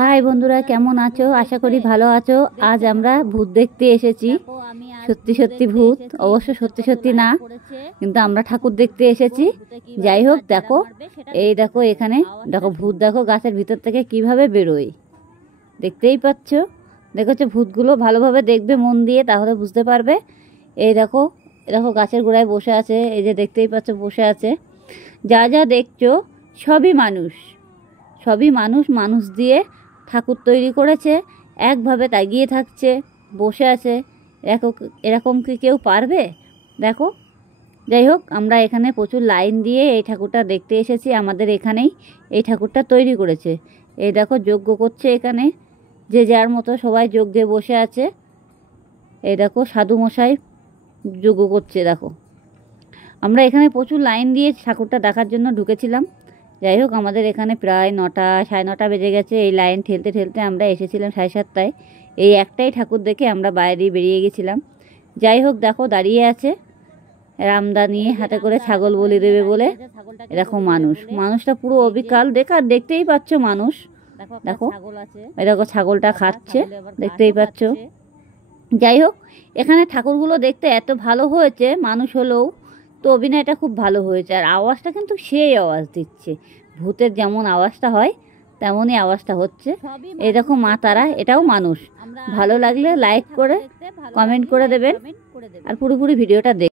High বন্ধুরা, কেমন আছো? আশা করি ভালো আছো। আজ আমরা ভূত দেখতে এসেছি। সত্যি সত্যি ভূত, অবশ্য সত্যি সত্যি না, কিন্তু আমরা ঠাকুর দেখতে এসেছি। যাই হোক, দেখো, এই দেখো, এখানে দেখো ভূত, দেখো গাছের ভিতর থেকে কিভাবে বেরোয়, দেখতেই পাচ্ছ। দেখেছো ভূতগুলো? ভালোভাবে দেখবে মন দিয়ে, তাহলে বুঝতে পারবে। এই দেখো, দেখো গাছের গোড়ায় বসে আছে, এই যে দেখতেই পাচ্ছ বসে আছে। যা যা দেখছো সবই মানুষ, সবই মানুষ। মানুষ দিয়ে ঠাকুর তৈরি করেছে, একভাবে তাকিয়ে থাকছে, বসে আছে। এরকম কি কেউ পারবে? দেখো। যাই হোক, আমরা এখানে প্রচুর লাইন দিয়ে এই ঠাকুরটা দেখতে এসেছি। আমাদের এখানেই এই ঠাকুরটা তৈরি করেছে। এই দেখো যজ্ঞ করছে এখানে, যে যার মতো সবাই যোগ দিয়ে বসে আছে। এই দেখো সাধু মশাই যজ্ঞ করছে। দেখো, আমরা এখানে প্রচুর লাইন দিয়ে ঠাকুরটা দেখার জন্য ঢুকেছিলাম। যাই হোক, আমাদের এখানে প্রায় 9টা, 9:30 বেজে গেছে। এই লাইন ঠেলতে ঠেলতে আমরা এসেছিলাম 7:30টায়। এই একটাই ঠাকুর দেখে আমরা বাইরে বেরিয়ে গেছিলাম। যাই হোক, দেখো দাঁড়িয়ে আছে রামদা নিয়ে, হাতে করে ছাগল বলি দেবে বলে। এরকম মানুষটা পুরো অবিকাল, দেখতেই পাচ্ছ মানুষ। দেখো, এরকম ছাগলটা খাচ্ছে, দেখতেই পাচ্ছ। যাই হোক, এখানে ঠাকুরগুলো দেখতে এত ভালো হয়েছে, মানুষ হলেও তো অভিনয়টা খুব ভালো হয়েছে। আর আওয়াজটা কিন্তু সেই আওয়াজ দিচ্ছে, ভূতের যেমন আওয়াজটা হয় তেমনই আওয়াজটা হচ্ছে। এই দেখো মা তারা, এটাও মানুষ। ভালো লাগলে লাইক করে কমেন্ট করে দেবেন, আর পুরোপুরি ভিডিওটা